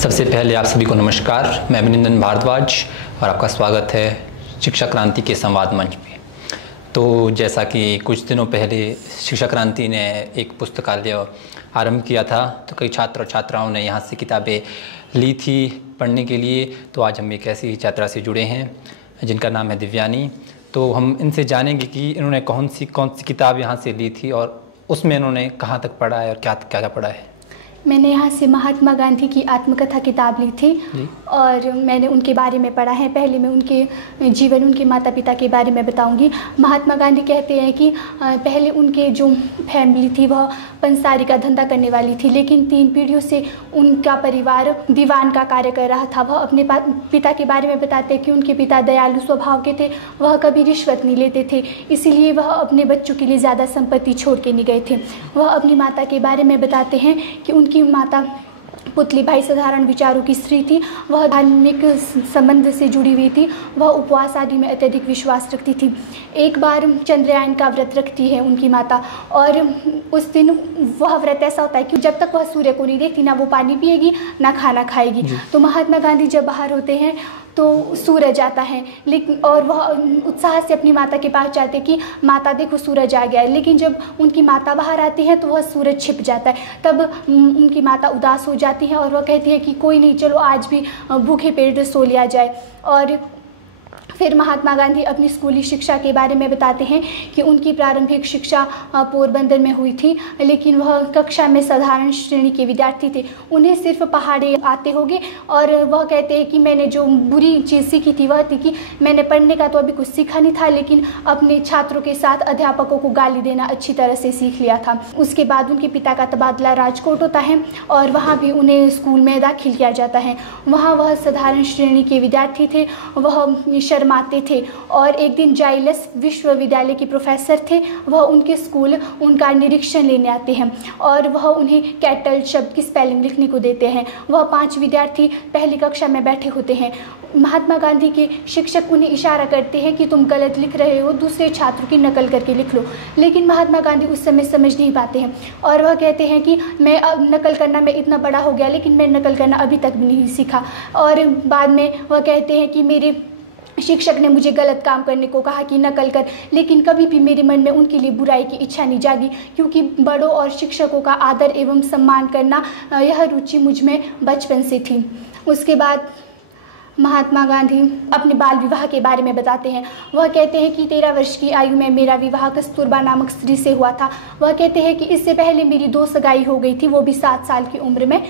सबसे पहले आप सभी को नमस्कार। मैं अभिनंदन भारद्वाज और आपका स्वागत है शिक्षा क्रांति के संवाद मंच पे। तो जैसा कि कुछ दिनों पहले शिक्षा क्रांति ने एक पुस्तकालय आरंभ किया था, तो कई छात्र और छात्राओं ने यहाँ से किताबें ली थी पढ़ने के लिए। तो आज हम एक ऐसी छात्रा से जुड़े हैं जिनका नाम है दिव्यानी। तो हम इनसे जानेंगे कि इन्होंने कौन सी किताब यहाँ से ली थी और उसमें इन्होंने कहाँ तक पढ़ा है और क्या क्या पढ़ा है। मैंने यहाँ से महात्मा गांधी की आत्मकथा किताब ली थी और मैंने उनके बारे में पढ़ा है। पहले मैं उनके जीवन, उनके माता पिता के बारे में बताऊंगी। महात्मा गांधी कहते हैं कि पहले उनके जो फैमिली थी वह पंसारी का धंधा करने वाली थी, लेकिन 3 पीढ़ियों से उनका परिवार दीवान का कार्य कर रहा था। वह अपने पिता के बारे में बताते हैं कि उनके पिता दयालु स्वभाव के थे, वह कभी रिश्वत नहीं लेते थे, इसीलिए वह अपने बच्चों के लिए ज़्यादा संपत्ति छोड़ के नहीं गए थे। वह अपनी माता के बारे में बताते हैं कि उनकी माता पुतलीबाई साधारण विचारों की स्त्री थी। वह धार्मिक संबंध से जुड़ी हुई थी। वह उपवास आदि में अत्यधिक विश्वास रखती थी। एक बार चंद्रयान का व्रत रखती है उनकी माता, और उस दिन वह व्रत ऐसा होता है कि जब तक वह सूर्य को नहीं देखती ना वो पानी पिएगी ना खाना खाएगी। तो महात्मा गांधी जब बाहर होते हैं तो सूरज आता है, लेकिन और वह उत्साह से अपनी माता के पास जाते कि माता देखो सूरज आ गया है, लेकिन जब उनकी माता बाहर आती है तो वह सूरज छिप जाता है। तब उनकी माता उदास हो जाती है और वह कहती है कि कोई नहीं, चलो आज भी भूखे पेट सो लिया जाए। और फिर महात्मा गांधी अपनी स्कूली शिक्षा के बारे में बताते हैं कि उनकी प्रारंभिक शिक्षा पोरबंदर में हुई थी, लेकिन वह कक्षा में साधारण श्रेणी के विद्यार्थी थे। उन्हें सिर्फ पहाड़े आते होंगे और वह कहते हैं कि मैंने जो बुरी चीज़ सीखी थी वह थी कि मैंने पढ़ने का तो अभी कुछ सीखा नहीं था, लेकिन अपने छात्रों के साथ अध्यापकों को गाली देना अच्छी तरह से सीख लिया था। उसके बाद उनके पिता का तबादला राजकोट होता है और वहाँ भी उन्हें स्कूल में दाखिल किया जाता है। वहाँ वह साधारण श्रेणी के विद्यार्थी थे, वह शर्माते थे। और एक दिन जाइलस विश्वविद्यालय के प्रोफेसर थे, वह उनके स्कूल उनका निरीक्षण लेने आते हैं और वह उन्हें कैटल शब्द की स्पेलिंग लिखने को देते हैं। वह 5 विद्यार्थी पहली कक्षा में बैठे होते हैं। महात्मा गांधी के शिक्षक उन्हें इशारा करते हैं कि तुम गलत लिख रहे हो, दूसरे छात्रों की नकल करके लिख लो। लेकिन महात्मा गांधी उस समय समझ नहीं पाते हैं और वह कहते हैं कि मैं नकल करना, मैं इतना बड़ा हो गया लेकिन मैं नकल करना अभी तक भी नहीं सीखा। और बाद में वह कहते हैं कि मेरे शिक्षक ने मुझे गलत काम करने को कहा कि नकल कर, लेकिन कभी भी मेरे मन में उनके लिए बुराई की इच्छा नहीं जागी, क्योंकि बड़ों और शिक्षकों का आदर एवं सम्मान करना, यह रुचि मुझ में बचपन से थी। उसके बाद महात्मा गांधी अपने बाल विवाह के बारे में बताते हैं। वह कहते हैं कि 13 वर्ष की आयु में मेरा विवाह कस्तूरबा नामक स्त्री से हुआ था। वह कहते हैं कि इससे पहले मेरी 2 सगाई हो गई थी, वो भी 7 साल की उम्र में।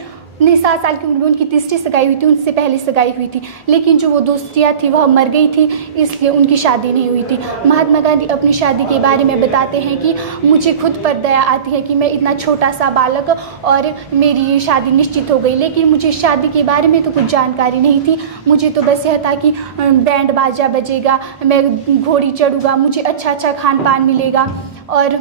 7 साल की उम्र में उनकी तीसरी सगाई हुई थी, उनसे पहले सगाई हुई थी, लेकिन जो वो 2 स्त्रियाँ थी वह मर गई थी, इसलिए उनकी शादी नहीं हुई थी। महात्मा गांधी अपनी शादी के बारे में बताते हैं कि मुझे खुद पर दया आती है कि मैं इतना छोटा सा बालक और मेरी शादी निश्चित हो गई, लेकिन मुझे शादी के बारे में तो कुछ जानकारी नहीं थी। मुझे तो बस यह था कि बैंड बाजा बजेगा, मैं घोड़ी चढ़ूँगा, मुझे अच्छा खान पान मिलेगा। और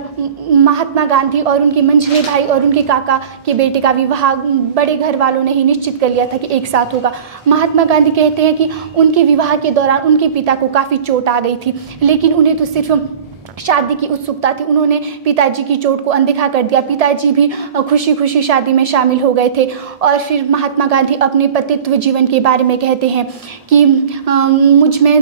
महात्मा गांधी और उनके मंझले भाई और उनके काका के बेटे का विवाह बड़े घर वालों ने ही निश्चित कर लिया था कि एक साथ होगा। महात्मा गांधी कहते हैं कि उनके विवाह के दौरान उनके पिता को काफ़ी चोट आ गई थी, लेकिन उन्हें तो सिर्फ शादी की उत्सुकता थी। उन्होंने पिताजी की चोट को अनदेखा कर दिया। पिताजी भी खुशी खुशी शादी में शामिल हो गए थे। और फिर महात्मा गांधी अपने पतित्व जीवन के बारे में कहते हैं कि मुझ में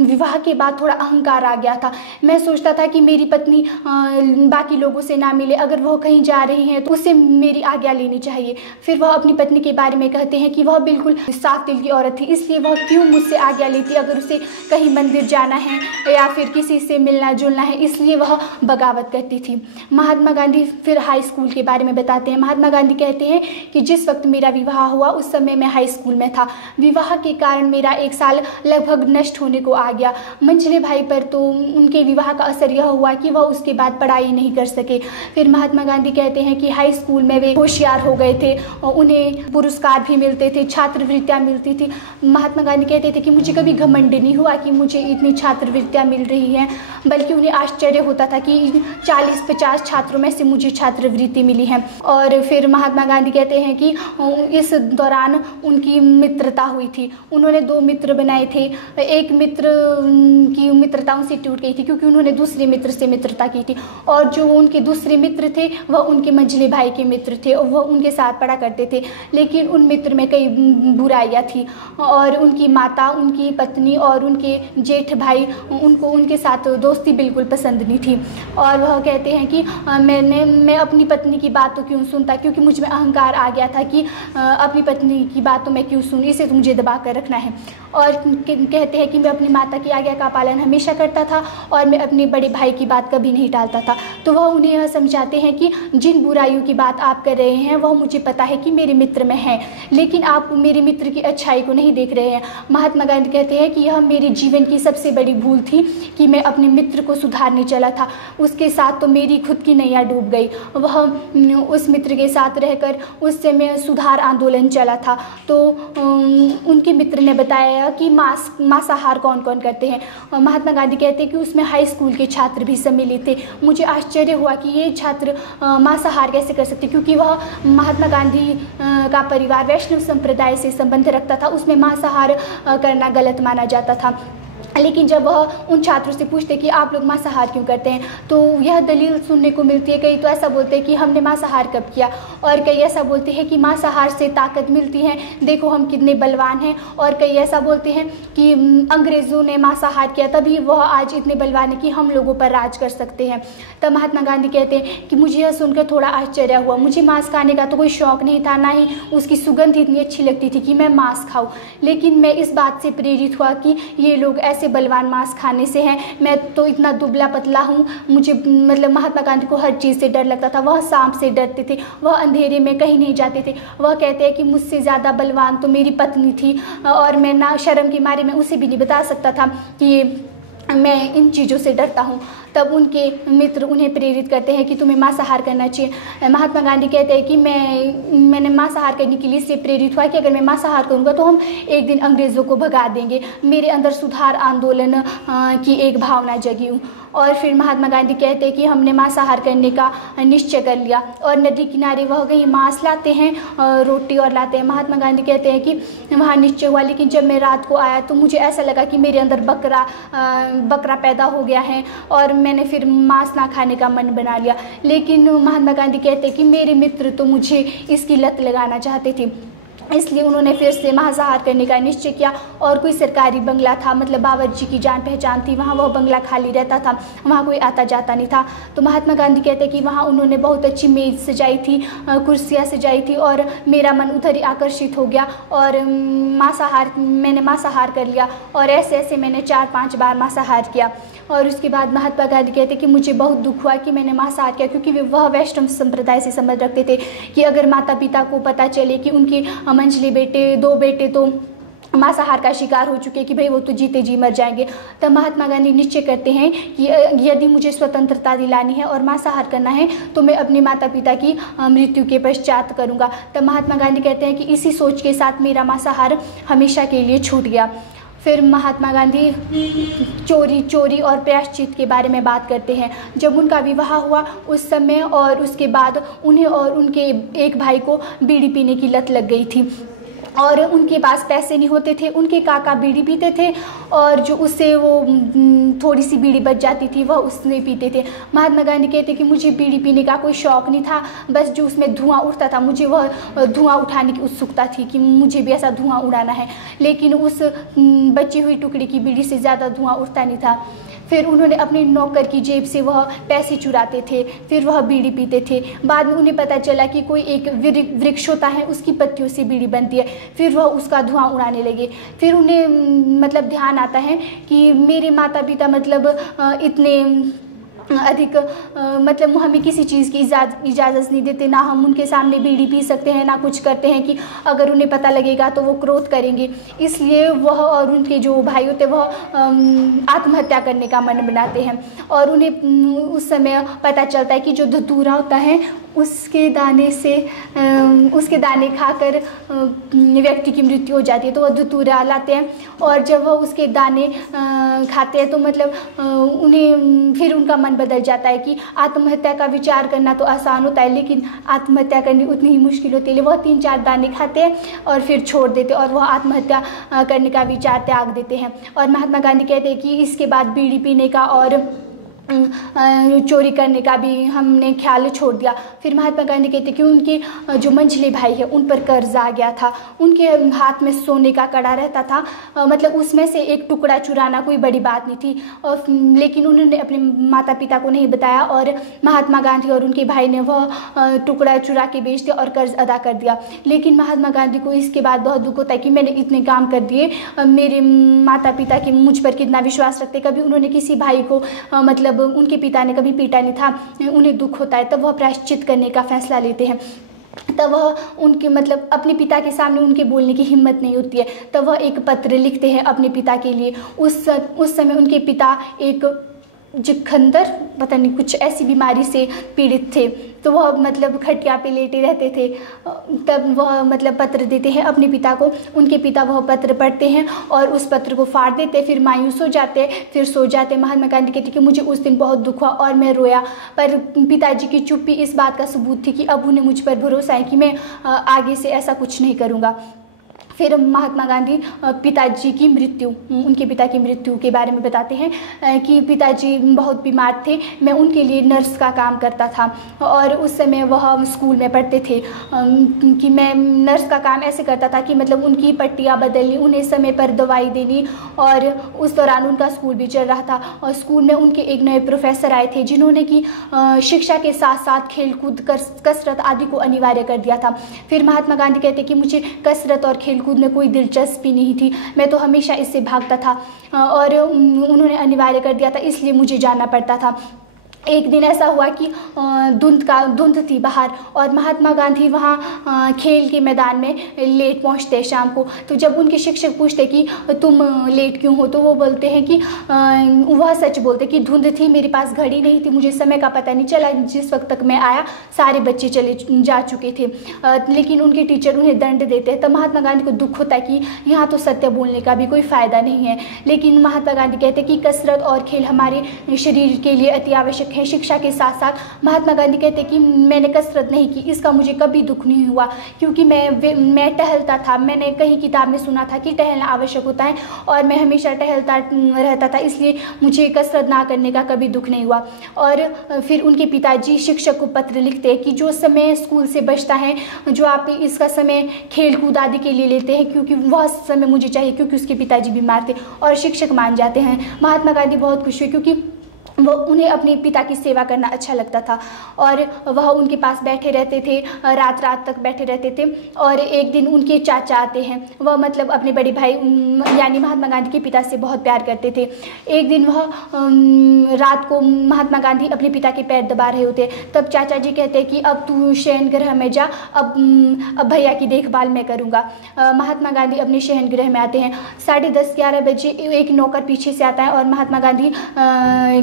विवाह के बाद थोड़ा अहंकार आ गया था। मैं सोचता था कि मेरी पत्नी बाकी लोगों से ना मिले, अगर वह कहीं जा रही हैं तो उससे मेरी आज्ञा लेनी चाहिए। फिर वह अपनी पत्नी के बारे में कहते हैं कि वह बिल्कुल साफ दिल की औरत थी, इसलिए वह क्यों मुझसे आज्ञा लेती, अगर उसे कहीं मंदिर जाना है या फिर किसी से मिलना जुलना है, इसलिए वह बगावत करती थी। महात्मा गांधी फिर हाई स्कूल के बारे में बताते हैं। महात्मा गांधी कहते हैं कि जिस वक्त मेरा विवाह हुआ उस समय मैं हाई स्कूल में था। विवाह के कारण मेरा 1 साल लगभग नष्ट होने को आ गया। मंझले भाई पर तो उनके विवाह का असर यह हुआ कि वह उसके बाद पढ़ाई नहीं कर सके। फिर महात्मा गांधी कहते हैं कि हाई स्कूल में वे होशियार हो गए थे और उन्हें पुरस्कार भी मिलते थे, छात्रवृत्तियाँ मिलती थी। महात्मा गांधी कहते थे कि मुझे कभी घमंड नहीं हुआ कि मुझे इतनी छात्रवृत्तियाँ मिल रही हैं। बल्कि उन्हें आश्चर्य होता था कि 40-50 छात्रों में से मुझे छात्रवृत्ति मिली है। और फिर महात्मा गांधी कहते हैं कि इस दौरान उनकी मित्रता हुई थी। उन्होंने 2 मित्र बनाए थे। एक मित्र की मित्रता उनसे टूट गई थी क्योंकि उन्होंने दूसरे मित्र से मित्रता की थी, और जो उनके दूसरे मित्र थे वह उनके मंझले भाई के मित्र थे और वह उनके साथ पढ़ा करते थे। लेकिन उन मित्र में कई बुराइयां थी और उनकी माता, उनकी पत्नी और उनके जेठ भाई उनको उनके साथ दोस्ती बिल्कुल पसंद नहीं थी। और वह कहते हैं कि मैं अपनी पत्नी की बात तो क्यों सुनता, क्योंकि मुझ में अहंकार आ गया था कि अपनी पत्नी की बात तो मैं क्यों सुन, इसे तो मुझे दबा कर रखना है। और कहते हैं कि मैं अपनी माता की आज्ञा का पालन हमेशा करता था और मैं अपने बड़े भाई की बात कभी नहीं टालता था। तो वह उन्हें यह समझाते हैं कि जिन बुराइयों की बात आप कर रहे हैं वह मुझे पता है कि मेरे मित्र में है, लेकिन आप मेरे मित्र की अच्छाई को नहीं देख रहे हैं। महात्मा गांधी कहते हैं कि यह मेरे जीवन की सबसे बड़ी भूल थी कि मैं अपने मित्र को सुधारने चला था, उसके साथ तो मेरी खुद की नैया डूब गई। वह उस मित्र के साथ रहकर उस समय सुधार आंदोलन चला था। तो उनके मित्र ने बताया कि मांसाहार कौन कौन करते हैं। महात्मा गांधी कहते हैं कि उसमें हाई स्कूल के छात्र भी सम्मिलित थे। मुझे आश्चर्य हुआ कि ये छात्र मांसाहार कैसे कर सकते, क्योंकि वह महात्मा गांधी का परिवार वैष्णव संप्रदाय से संबंध रखता था, उसमें मांसाहार करना गलत माना जाता था। लेकिन जब वह उन छात्रों से पूछते कि आप लोग मांसाहार क्यों करते हैं, तो यह दलील सुनने को मिलती है। कई तो ऐसा बोलते हैं कि हमने मांसाहार कब किया, और कई ऐसा बोलते हैं कि मांसाहार से ताकत मिलती है, देखो हम कितने बलवान हैं। और कई ऐसा बोलते हैं कि अंग्रेज़ों ने मांसाहार किया तभी वह आज इतने बलवान है कि हम लोगों पर राज कर सकते हैं। तब महात्मा गांधी कहते हैं कि मुझे यह सुनकर थोड़ा आश्चर्य हुआ। मुझे मांस खाने का तो कोई शौक़ नहीं था, ना ही उसकी सुगंध इतनी अच्छी लगती थी कि मैं मांस खाऊं, लेकिन मैं इस बात से प्रेरित हुआ कि ये लोग ऐसे बलवान मांस खाने से हैं, मैं तो इतना दुबला पतला हूँ। मुझे मतलब महात्मा गांधी को हर चीज़ से डर लगता था। वह सांप से डरते थे, वह अंधेरे में कहीं नहीं जाते थे। वह कहते हैं कि मुझसे ज़्यादा बलवान तो मेरी पत्नी थी, और मैं ना शर्म के मारे मैं उसे भी नहीं बता सकता था कि मैं इन चीज़ों से डरता हूँ। तब उनके मित्र उन्हें प्रेरित करते हैं कि तुम्हें मांसाहार करना चाहिए। महात्मा गांधी कहते हैं कि मैंने मांसाहार करने के लिए इसलिए प्रेरित हुआ कि अगर मैं मांसाहार करूँगा तो हम एक दिन अंग्रेज़ों को भगा देंगे। मेरे अंदर सुधार आंदोलन की एक भावना जगी। और फिर महात्मा गांधी कहते हैं कि हमने मांसाहार करने का निश्चय कर लिया, और नदी किनारे वह कहीं मांस लाते हैं, रोटी और लाते हैं। महात्मा गांधी कहते हैं कि वहाँ निश्चय हुआ, लेकिन जब मैं रात को आया तो मुझे ऐसा लगा कि मेरे अंदर बकरा पैदा हो गया है, और मैंने फिर मांस ना खाने का मन बना लिया। लेकिन महात्मा गांधी कहते हैं कि मेरे मित्र तो मुझे इसकी लत लगाना चाहते थे, इसलिए उन्होंने फिर से मांसाहार करने का निश्चय किया। और कोई सरकारी बंगला था, मतलब बावर्ची की जान पहचान थी, वहाँ वह बंगला खाली रहता था, वहाँ कोई आता जाता नहीं था। तो महात्मा गांधी कहते हैं कि वहाँ उन्होंने बहुत अच्छी मेज़ सजाई थी, कुर्सियाँ सजाई थी, और मेरा मन उधर ही आकर्षित हो गया और मैंने मांसाहार कर लिया। और ऐसे ऐसे मैंने 4-5 बार मांसाहार किया। और उसके बाद महात्मा गांधी कहते हैं कि मुझे बहुत दुख हुआ कि मैंने मांसाहार किया, क्योंकि वह वैष्णव संप्रदाय से संबंध रखते थे कि अगर माता पिता को पता चले कि उनके मंझले बेटे 2 बेटे तो मांसाहार का शिकार हो चुके कि भाई वो तो जीते जी मर जाएंगे, तब महात्मा गांधी निश्चय करते हैं कि यदि मुझे स्वतंत्रता दिलानी है और मांसाहार करना है तो मैं अपने माता पिता की मृत्यु के पश्चात करूँगा। तब महात्मा गांधी कहते हैं कि इसी सोच के साथ मेरा मांसाहार हमेशा के लिए छूट गया। फिर महात्मा गांधी चोरी और प्रायश्चित के बारे में बात करते हैं। जब उनका विवाह हुआ उस समय और उसके बाद उन्हें और उनके एक भाई को बीड़ी पीने की लत लग गई थी, और उनके पास पैसे नहीं होते थे। उनके काका बीड़ी पीते थे, और जो उससे वो थोड़ी सी बीड़ी बच जाती थी वह उससे पीते थे। महात्मा गांधी कहते कि मुझे बीड़ी पीने का कोई शौक़ नहीं था, बस जो उसमें धुआं उठता था मुझे वह धुआं उठाने की उत्सुकता थी कि मुझे भी ऐसा धुआं उड़ाना है, लेकिन उस बची हुई टुकड़ी की बीड़ी से ज़्यादा धुआं उठता नहीं था। फिर उन्होंने अपने नौकर की जेब से वह पैसे चुराते थे, फिर वह बीड़ी पीते थे। बाद में उन्हें पता चला कि कोई एक वृक्ष होता है, उसकी पत्तियों से बीड़ी बनती है, फिर वह उसका धुआं उड़ाने लगे। फिर उन्हें मतलब ध्यान आता है कि मेरे माता पिता मतलब इतने अधिक मतलब हमें किसी चीज़ की इजाज़त नहीं देते, ना हम उनके सामने बीड़ी पी सकते हैं, ना कुछ करते हैं कि अगर उन्हें पता लगेगा तो वो क्रोध करेंगे। इसलिए वह और उनके जो भाई होते वह आत्महत्या करने का मन बनाते हैं। और उन्हें उस समय पता चलता है कि जो धतूरा होता है उसके दाने से उसके दाने खाकर व्यक्ति की मृत्यु हो जाती है, तो वह धतूरा लाते हैं और जब वह उसके दाने खाते हैं तो मतलब उन्हें फिर उनका मन बदल जाता है कि आत्महत्या का विचार करना तो आसान होता है लेकिन आत्महत्या करनी उतनी ही मुश्किल होती है। वह 3-4 दाने खाते हैं और फिर छोड़ देते हैं और वह आत्महत्या करने का विचार त्याग देते हैं। और महात्मा गांधी कहते हैं कि इसके बाद बीड़ी पीने का और चोरी करने का भी हमने ख्याल छोड़ दिया। फिर महात्मा गांधी कहते कि उनके जो मंझले भाई है उन पर कर्ज आ गया था, उनके हाथ में सोने का कड़ा रहता था, मतलब उसमें से एक टुकड़ा चुराना कोई बड़ी बात नहीं थी और लेकिन उन्होंने अपने माता पिता को नहीं बताया और महात्मा गांधी और उनके भाई ने वह टुकड़ा चुरा के बेच दिया और कर्ज अदा कर दिया। लेकिन महात्मा गांधी को इसके बाद बहुत दुख होता है कि मैंने इतने काम कर दिए, मेरे माता पिता की मुझ पर कितना विश्वास रखते, कभी उन्होंने किसी भाई को मतलब उनके पिता ने कभी पीटा नहीं था, उन्हें दुख होता है तब वह प्रायश्चित करने का फैसला लेते हैं। तब वह उनके मतलब अपने पिता के सामने उनके बोलने की हिम्मत नहीं होती है, तब वह एक पत्र लिखते हैं अपने पिता के लिए। उस समय उनके पिता एक जिखंदर पता नहीं कुछ ऐसी बीमारी से पीड़ित थे, तो वह मतलब खटिया पे लेटे रहते थे। तब वह मतलब पत्र देते हैं अपने पिता को, उनके पिता वह पत्र पढ़ते हैं और उस पत्र को फाड़ देते, फिर मायूस हो जाते, फिर सो जाते। महात्मा गांधी कहते कि मुझे उस दिन बहुत दुख हुआ और मैं रोया, पर पिताजी की चुप्पी इस बात का सबूत थी कि अब उन्हें मुझ पर भरोसा है कि मैं आगे से ऐसा कुछ नहीं करूँगा। फिर महात्मा गांधी पिताजी की मृत्यु, उनके पिता की मृत्यु के बारे में बताते हैं कि पिताजी बहुत बीमार थे, मैं उनके लिए नर्स का काम करता था और उस समय वह स्कूल में पढ़ते थे कि मैं नर्स का काम ऐसे करता था कि मतलब उनकी पट्टियाँ बदलनी, उन्हें समय पर दवाई देनी और उस दौरान उनका स्कूल भी चल रहा था और स्कूल में उनके एक नए प्रोफेसर आए थे जिन्होंने कि शिक्षा के साथ साथ खेलकूद कसरत आदि को अनिवार्य कर दिया था। फिर महात्मा गांधी कहते कि मुझे कसरत और खेलकूद में कोई दिलचस्पी नहीं थी, मैं तो हमेशा इससे भागता था और उन्होंने अनिवार्य कर दिया था इसलिए मुझे जाना पड़ता था। एक दिन ऐसा हुआ कि धुंध थी बाहर और महात्मा गांधी वहाँ खेल के मैदान में लेट पहुँचते शाम को। तो जब उनके शिक्षक पूछते कि तुम लेट क्यों हो, तो वो बोलते हैं कि वह सच बोलते कि धुंध थी, मेरे पास घड़ी नहीं थी, मुझे समय का पता नहीं चला, जिस वक्त तक मैं आया सारे बच्चे चले जा चुके थे। लेकिन उनके टीचर उन्हें दंड देते हैं। तब महात्मा गांधी को दुख होता है कि यहाँ तो सत्य बोलने का भी कोई फ़ायदा नहीं है। लेकिन महात्मा गांधी कहते हैं कि कसरत और खेल हमारे शरीर के लिए अति आवश्यक है। शिक्षा के साथ साथ महात्मा गांधी कहते हैं कि मैंने कसरत नहीं की, इसका मुझे कभी दुख नहीं हुआ क्योंकि मैं टहलता था। मैंने कहीं किताब में सुना था कि टहलना आवश्यक होता है और मैं हमेशा टहलता रहता था, इसलिए मुझे कसरत ना करने का कभी दुख नहीं हुआ। और फिर उनके पिताजी शिक्षक को पत्र लिखते हैं कि जो समय स्कूल से बचता है, जो आप इसका समय खेल कूद आदि के लिए लेते हैं, क्योंकि वह समय मुझे चाहिए, क्योंकि उसके पिताजी बीमार थे और शिक्षक मान जाते हैं। महात्मा गांधी बहुत खुश हुए क्योंकि वो उन्हें अपने पिता की सेवा करना अच्छा लगता था और वह उनके पास बैठे रहते थे, रात रात तक बैठे रहते थे। और एक दिन उनके चाचा आते हैं, वह मतलब अपने बड़े भाई यानी महात्मा गांधी के पिता से बहुत प्यार करते थे। एक दिन वह रात को महात्मा गांधी अपने पिता के पैर दबा रहे होते, तब चाचा जी कहते हैं कि अब तू शयन गृह में जा, अब भैया की देखभाल मैं करूँगा। महात्मा गांधी अपने शयन गृह में आते हैं। 10:30-11 बजे एक नौकर पीछे से आता है और महात्मा गांधी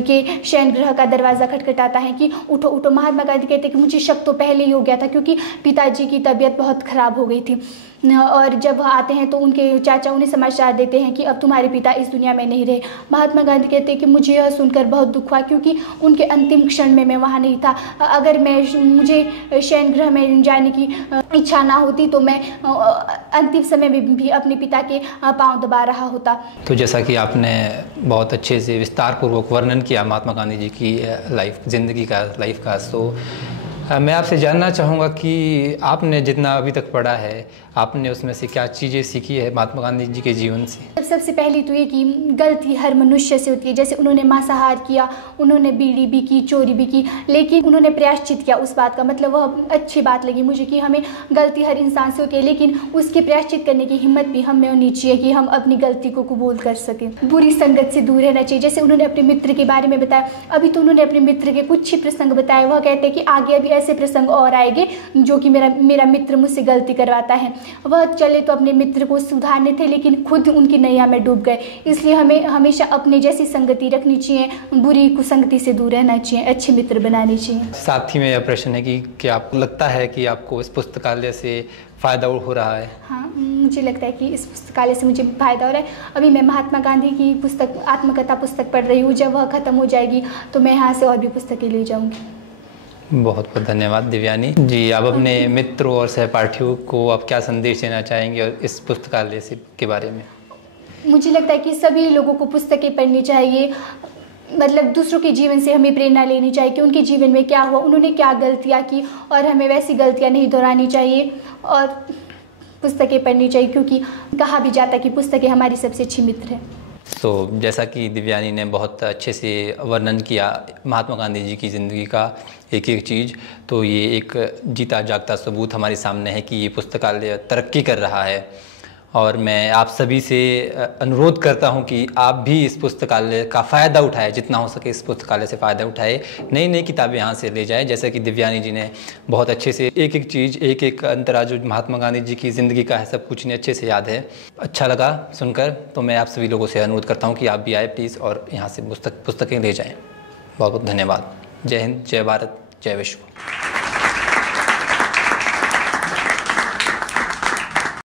के शयन गृह का दरवाज़ा खटखटाता है कि उठो उठो। महात्मा गांधी कहते हैं कि मुझे शक तो पहले ही हो गया था क्योंकि पिताजी की तबीयत बहुत ख़राब हो गई थी। और जब वह आते हैं तो उनके चाचा उन्हें समाचार देते हैं कि अब तुम्हारे पिता इस दुनिया में नहीं रहे। महात्मा गांधी कहते हैं कि मुझे यह सुनकर बहुत दुख हुआ क्योंकि उनके अंतिम क्षण में मैं वहाँ नहीं था। अगर मुझे शयन गृह में जाने की इच्छा ना होती तो मैं अंतिम समय में भी अपने पिता के पांव दबा रहा होता। तो जैसा कि आपने बहुत अच्छे से विस्तार पूर्वक वर्णन किया महात्मा गांधी जी की ज़िंदगी का, लाइफ का, तो मैं आपसे जानना चाहूँगा कि आपने जितना अभी तक पढ़ा है, आपने उसमें से क्या चीज़ें सीखी है महात्मा गांधी जी के जीवन से? सबसे पहली तो ये कि गलती हर मनुष्य से होती है। जैसे उन्होंने मांसाहार किया, उन्होंने बीड़ी भी की, चोरी भी की, लेकिन उन्होंने प्रायश्चित किया उस बात का। मतलब वह अच्छी बात लगी मुझे कि हमें गलती हर इंसान से होती है, लेकिन उसके प्रायश्चित करने की हिम्मत भी हम में होनी चाहिए कि हम अपनी गलती को कबूल कर सकें। बुरी संगत से दूर रहना चाहिए। जैसे उन्होंने अपने मित्र के बारे में बताया, अभी तो उन्होंने अपने मित्र के कुछ ही प्रसंग बताए। वह कहते हैं कि आगे अभी ऐसे प्रसंग और आएंगे जो कि मेरा मित्र मुझसे गलती करवाता है। वह चले तो अपने मित्र को सुधारने थे, लेकिन खुद उनकी नैया में डूब गए। इसलिए हमें हमेशा अपने जैसी संगति रखनी चाहिए, बुरी कुसंगति से दूर रहना चाहिए, अच्छे मित्र बनाने चाहिए। साथ ही में यह प्रश्न है कि क्या आपको लगता है कि आपको इस पुस्तकालय से फ़ायदा हो रहा है? हाँ, मुझे लगता है कि इस पुस्तकालय से मुझे फ़ायदा हो रहा है। अभी मैं महात्मा गांधी की पुस्तक, आत्मकथा पुस्तक पढ़ रही हूँ। जब वह ख़त्म हो जाएगी तो मैं यहाँ से और भी पुस्तकें ले जाऊँगी। बहुत बहुत धन्यवाद दिव्यानी जी। आप अपने मित्रों और सहपाठियों को आप क्या संदेश देना चाहेंगे और इस पुस्तकालय से के बारे में? मुझे लगता है कि सभी लोगों को पुस्तकें पढ़नी चाहिए। मतलब दूसरों के जीवन से हमें प्रेरणा लेनी चाहिए कि उनके जीवन में क्या हुआ, उन्होंने क्या गलतियाँ की, और हमें वैसी गलतियाँ नहीं दोहरानी चाहिए और पुस्तकें पढ़नी चाहिए, क्योंकि कहा भी जाता है कि पुस्तकें हमारी सबसे अच्छी मित्र हैं। तो जैसा कि दिव्यानी ने बहुत अच्छे से वर्णन किया महात्मा गांधी जी की ज़िंदगी का एक एक चीज़, तो ये एक जीता जागता सबूत हमारे सामने है कि ये पुस्तकालय तरक्की कर रहा है। और मैं आप सभी से अनुरोध करता हूं कि आप भी इस पुस्तकालय का फ़ायदा उठाएं, जितना हो सके इस पुस्तकालय से फ़ायदा उठाएं, नई नई किताबें यहाँ से ले जाएं। जैसे कि दिव्यानी जी ने बहुत अच्छे से एक एक चीज़, एक एक अंतरा जो महात्मा गांधी जी की ज़िंदगी का है, सब कुछ इन्हें अच्छे से याद है। अच्छा लगा सुनकर। तो मैं आप सभी लोगों से अनुरोध करता हूँ कि आप भी आए प्लीज़ और यहाँ से पुस्तकें ले जाएँ। बहुत बहुत धन्यवाद। जय हिंद, जय भारत, जय विश्व।